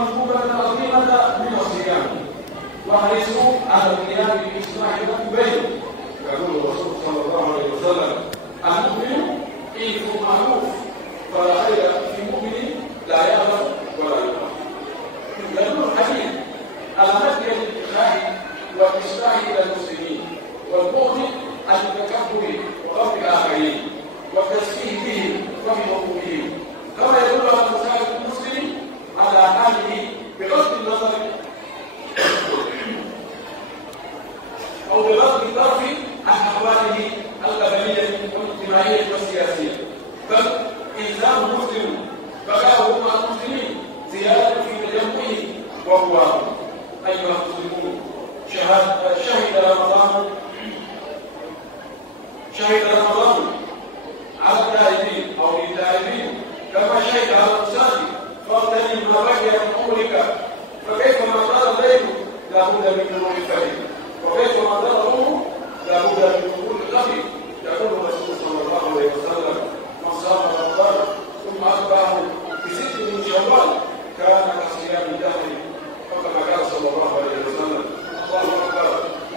مطلوبة عظيمة من الصيام وحرصوا على القيام بإصلاح ذات بينه. يقول الرسول صلى الله عليه وسلم: المؤمن إن معروف فلا خير في مؤمن لا يغفر ولا يغفر. يدل الحديث على نفي الإخلاء والإصلاح إلى المسلمين والبغض عن التكبر وغضب الآخرين والتسفيه بهم وبحقوقهم، كما يدل على مساعدة المسلم على حاله بغض النظر أو بغض الطرف عن أحواله القبلية والاجتماعية والسياسية، بل إلزام مسلم بقاؤه مع المسلمين زيادة في تجمعه وقواه. أيها المسلمون، شهد رمضان على التائبين أو للتائبين كما شهد على الأنصار، فاغتنم ما بقي من عمرك، فكيفما طال الليل لابد من طلوع الفجر، وكيفما طال العمر لابد من دخول القبر. يقول الرسول صلى الله عليه وسلم: من صام رمضان ثم أتبعه بست من شوال كان كصيام الدهر، وكما قال صلى الله عليه وسلم: الله أكبر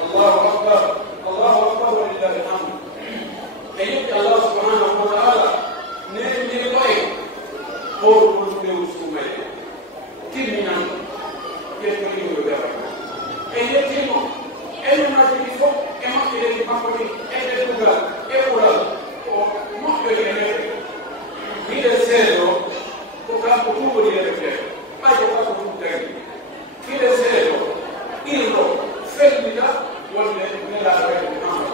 الله أكبر الله أكبر ولله الحمد. أيها الله سبحانه وتعالى نرمي الغيب هو المسلم السمي تلمنا يتكلم بذلك أيها تلمو أين ما تلفو أما إلى المحفظ أين تقول أولا ومحفظ إليه إذا سيدو وكان كتوب إليه ما يقال كتوب تاني إذا سيدو إلو فلمنا والملا غير محمد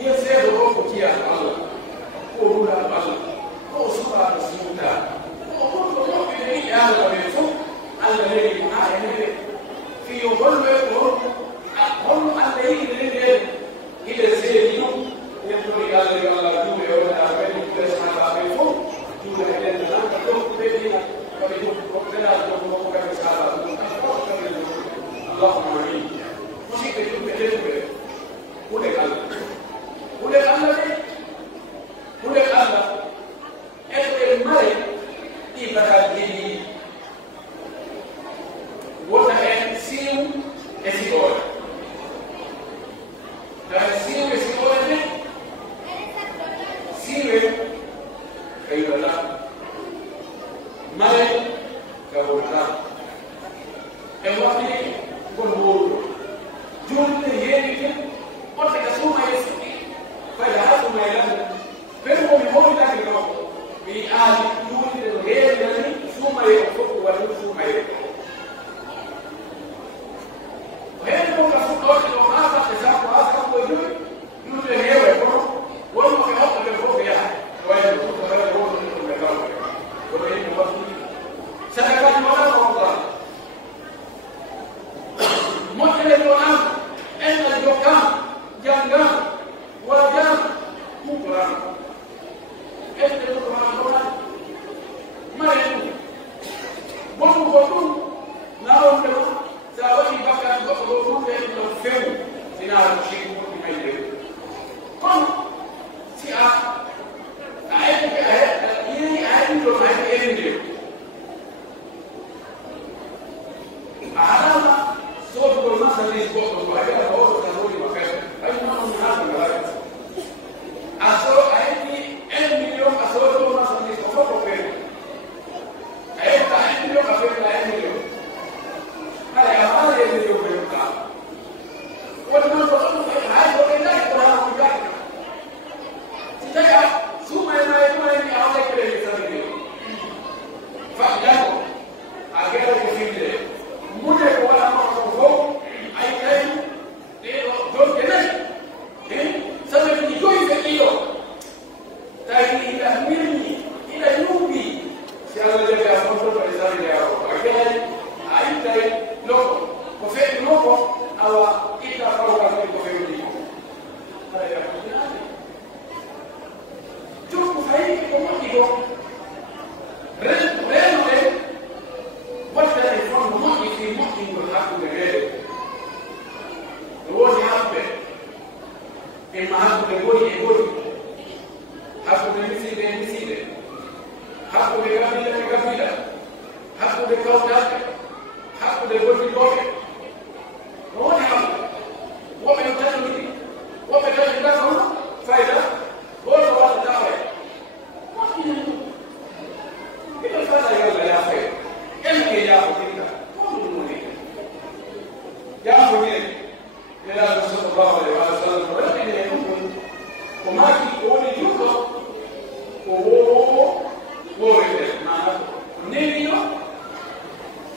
يسير روحك يا الله قولوا الله وصفا بسموتا وقولوا إليه يا الله بيفوق الذي يعلم في يوم هم الذي إلى سيدهم يقول يا الله جوا ولا أبين بس ما بيفوق جوا إلى الناس كلهم بيدنا وبيجوا ربنا يجوا كم سالة اللهم آمين. مشي كتير كتير ولك الله أكبر مري إبراهيم ولا سيم إسيور لا سيم إسيور نه سيم كيولا مري كولا أمامي كنبور جون يهيك وتكسوما يسوي فيهاتو ما يلزم بينهم يقولوا لك اليوم بآل يقول غير يعني ثم يفك ولا ثم يفك وهنا يقول رسول الله صلى الله عليه وسلم وهذا يقول يقول هي ويقول وما يحط بالفوق يعني ويقول هذا هو المكان وبين الوقت سنكون ولا والله ممكن الآن أن الحكام جنگان وجام مقرن. إذا القرآن hakkude gambila e gambila, hakkude kawtaɓe, hakkude gollitoɓe, no woni hakku woɓɓe no tañoɗi woɓɓe tañi ngaka hono fayda goto walla tawaye moƴƴina ɓiɗo fata yalla yaafay elke yaafotinka ɗum woni yaafodire nelaɗo sallallahu alayhi wa sallam no raɓɓine e ɗum woni ko maki ko woni juɗɗo ko wowo worede mana ko newiɗo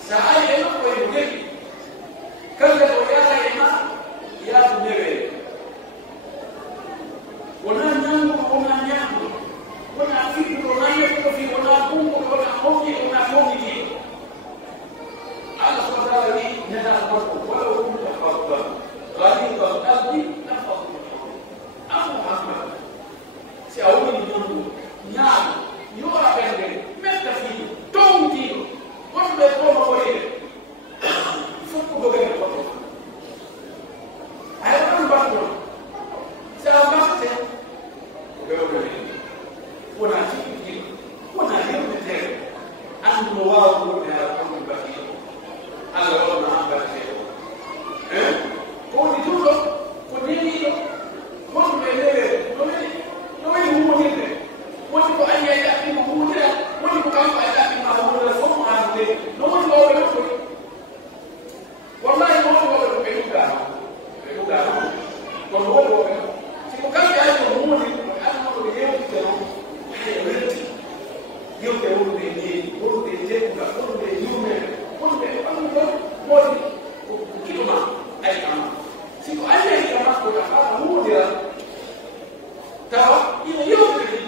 sa ari e makko eno newi kamɓe o yaha e ma yaatu newere wona ñamduɗo wona ñamduɗo wona fiɗɗuɗo wona yettuɗo fi wona ɓumɓuɗo wona howƴiɗo wona fownidiɗo Allah subhanahu wa taala wi nena gorko wala wumta fadda ghaliba alqalbi la fadda an Muhammad si a woni ñamduɗo ñaaɗo yora ɓerde metta fiiɗo towtiɗo wonɓe koma woyde fof ko dogene goɗɗo ay ɗon mbatton si a mbatte ɓewɗone wona tiɗɗiɗo wona yewtetere andu no wawa wonde haa ɗon mbatiɗo Allah wonno an mbatteɗo ko woni duɗo ko neniɗo wonɓe newere no woni humonirde woni ko añi ay ɗaɓɓima humodira woni ko kanko ay ɗaɓɓima humodira fof mo andude no woni wawɓe ɗoɗɗori wallahi no woni wawɓe ɗo ɓe ɗuɗɗano kono woni wawɓe siko kamɓe ay ko humodi annoɗo yewtite noon hay welti yewte wonde needi wonde jekkuga wonde yumnede wonde ɓannuɗo woodi ko kiɗoma ay kama siko añi ay kama ko aa humodira tawa ina yewtete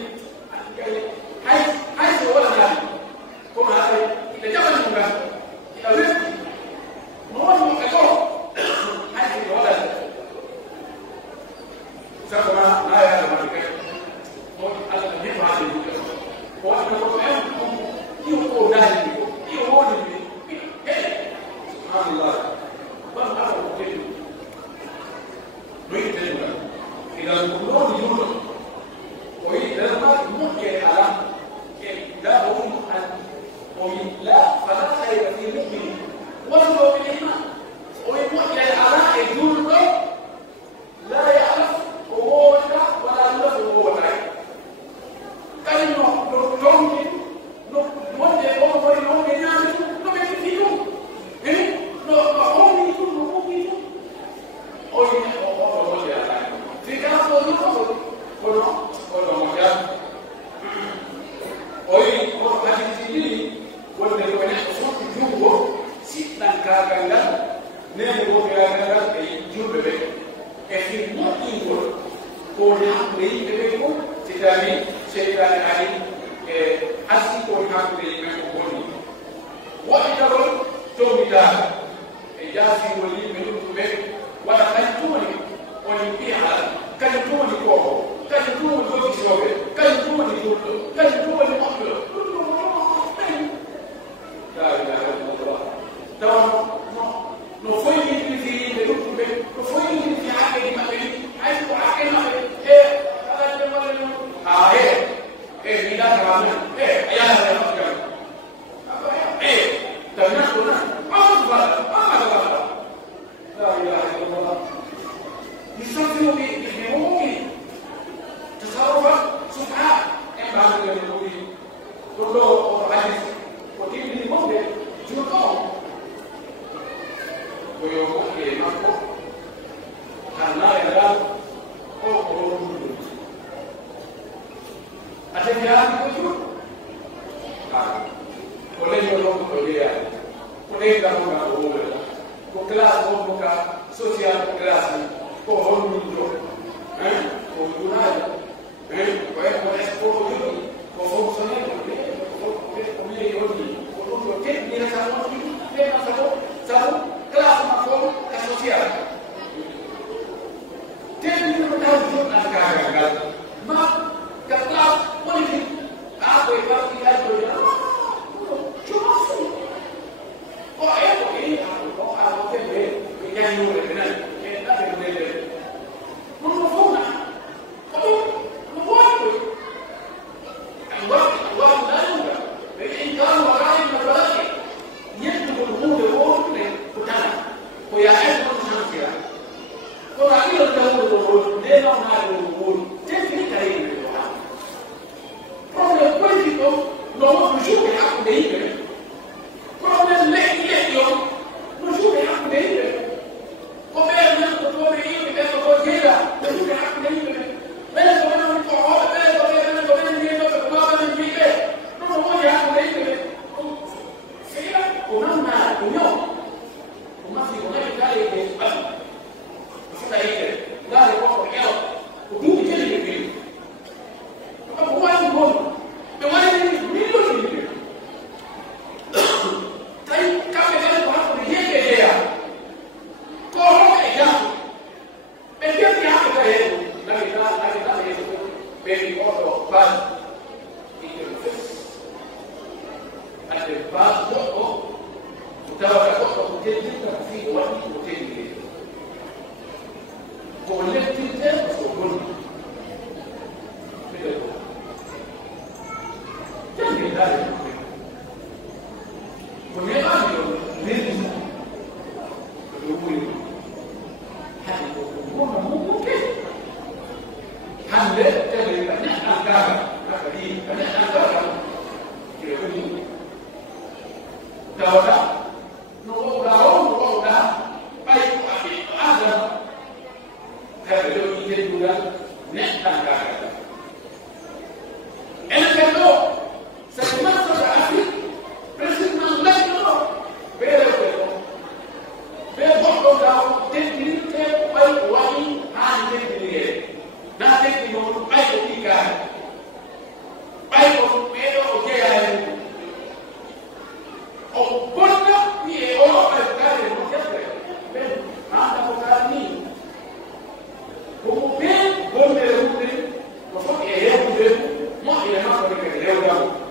hay so waɗanaɗi kono haɗa ina jaɓani mo ngan ina wetti no woni moɓe ɗo hay so ina waɗani sabu ma nayaɗamani kadi on Allah neɗɗo haade yimɓe o waɗino koto en ɗiwo ko daari ɗi ko ɗiwo woodi ɗi subhanallah wan ala ko teɗi no yiɗi teɗugal idan ko noon yurɗo o yiɗi ɗenma moƴƴe ala لا أقول أن لا فلا خير في مؤمن ولو بالإيمان ويقول للعراء يقول لا يعرف هو ولا يعرف هو العين قال إنه نمكن نمضي أمر يوم ينام نمكن في يوم نقوم يكون أو يقول في كلام ولا مجال oyi ko hadisi ɗiɗi wonde ko neɗɗo fotti jungo siɗɗan kaagal ngal nene wokiragal ngal e julɓe ɓe e fi moƴƴingol kowoni hakkude yimɓe ɓe ko si tawi seytane ari e asi kowoni hakkude yimɓe ko bonni woɗɗitagol tombitaga e jaasingol yimɓe ɗumɗuɓe waɗa kañ tuuni woni piihaal kañ tuuni koko kañ tuuni jogisoɓe kañ tuuni julɗo kañ tuuni moƴƴo la ilaha illallah tawa no foyidiri fi yimɓe ɗumɗuɓe no foyidiri fi haqqeji maɓɓe ni hay ko haqqe maɓɓe e alaɓe waɗa no a miɗatawamena a yahata maɓɓe tawina ɗona amatubaɗa amatabaɗa la ilaha illallah يستطيع بممكن تصرفات سبحان بعد ما يقول كله حديث وتيجي ممكن جوكم ويقول لي ماكو أنا يلا أو أقول أتجاه كذا ولا يقولون كذا ولا يقولون كذا وكلاس وكا سوسيال كلاس ko honu do ko dunaya ko e ko espo ko do ko fonctionne ko mi yodi ko do te ni na sa mo ti te na sa classe ma ko ka social te ni no ta do na ka ga ma ka classe woni a ko e ba ti ai do ya chuma su ko e ko e ko a ko te be ke ya ni no le na non lo fa una non vuoi الباس بقه وتبقى بقه وتجي في وقت وتجي كولكت ده وكل كده تاني ده ويبقى نيجي نقول هو ممكن حمله تبقى نحن كذا هذه نحن كذا كده دولة نقول أي هذا هذا لو يجي نحن كذا الكلو سكمات الأخير برسم من لا ينور بيرو بيبقى داو تدري أي وعي عن تدري ناتج يوم أي تيكا أي بيرو أوكي أو بنا في أو أذكار المكتب هذا مكاني هو بين بومبيرو وفوق يهودي ما إلى ما قبل كده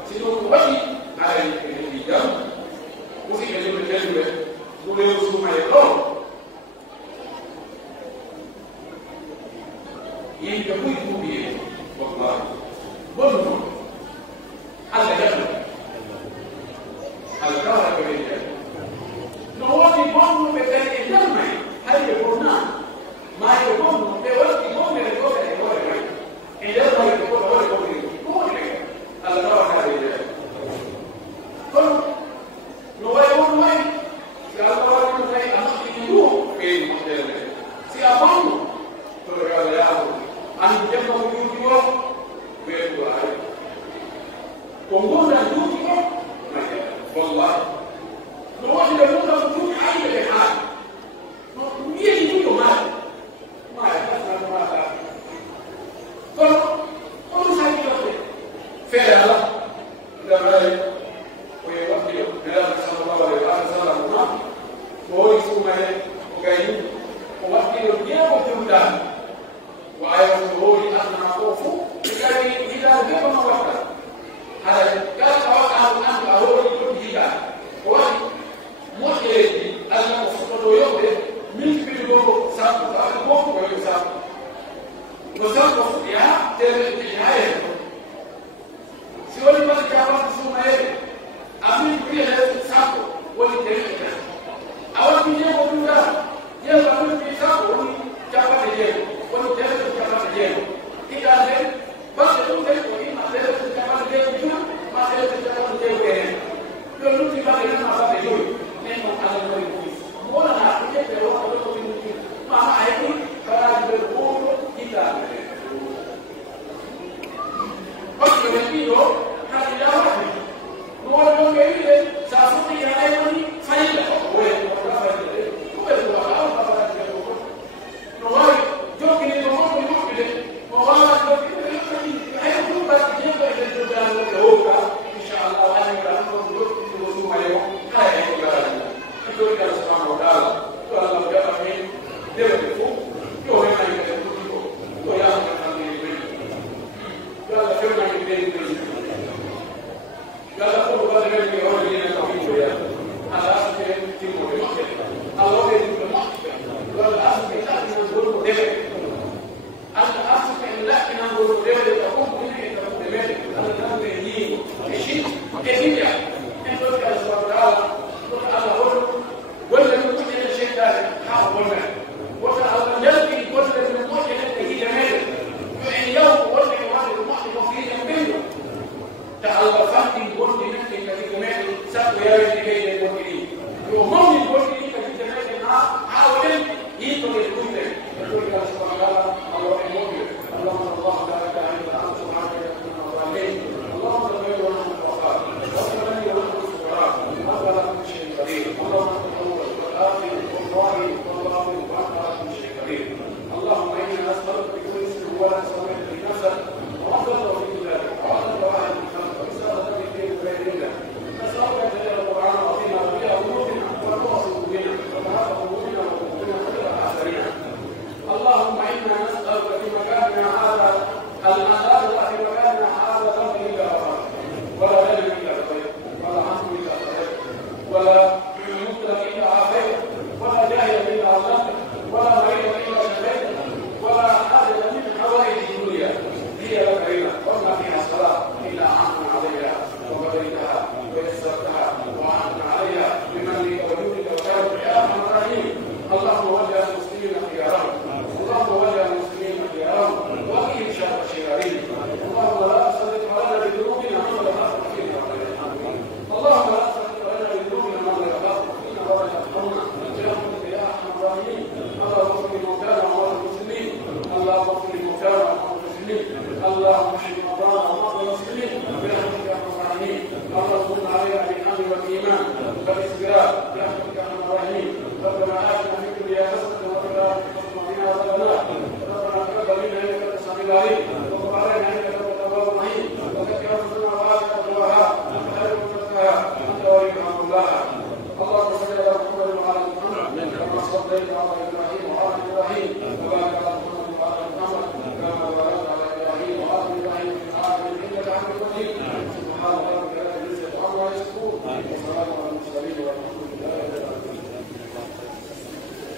سيدنا وجي على الإنجيل وفي كلمة الكلمة ولو سمع يقول يجبوا يجبوا والله بنو على جنب على كهرباء كبيرة نواتي بنو بتاعي الجنب هل يقولنا ما يقولنا بوقت يقولنا يقولنا يقولنا إذا ما يقولنا ولا يقولنا على كهرباء كبيرة كل نواتي وين siapa orang yang saya anak itu pin model siapa tu terkadang anda mau juga berdoa kemudian juga macam wallah kalau tidak mudah untuk air lehat dia itu cuma macam apa kalau saya kata fair dalam waktu dalam sallallahu alaihi wasallam Boy sumai ogai waktu dia berjuang wa ayat boy asna kofu jadi tidak dia mengawal ada kalau orang ahli itu dia orang mungkin ada sesuatu yang mungkin itu satu atau kofu itu satu betul ya terlihat siapa yang berjawab sumai amin dia satu wali terlihat awal dia berdoa dia bangun bisa pun siapa dia pun dia siapa dia kita ada bagi itu dia ini masih siapa dia itu masih siapa dia lalu kita ada apa dia memang ada itu mula kita berdoa untuk itu maka itu kalau berdoa kita bagi itu kalau dapat mula ini satu yang lain saya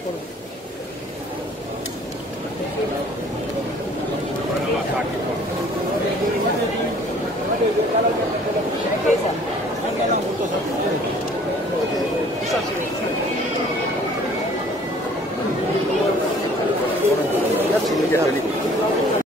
করবো।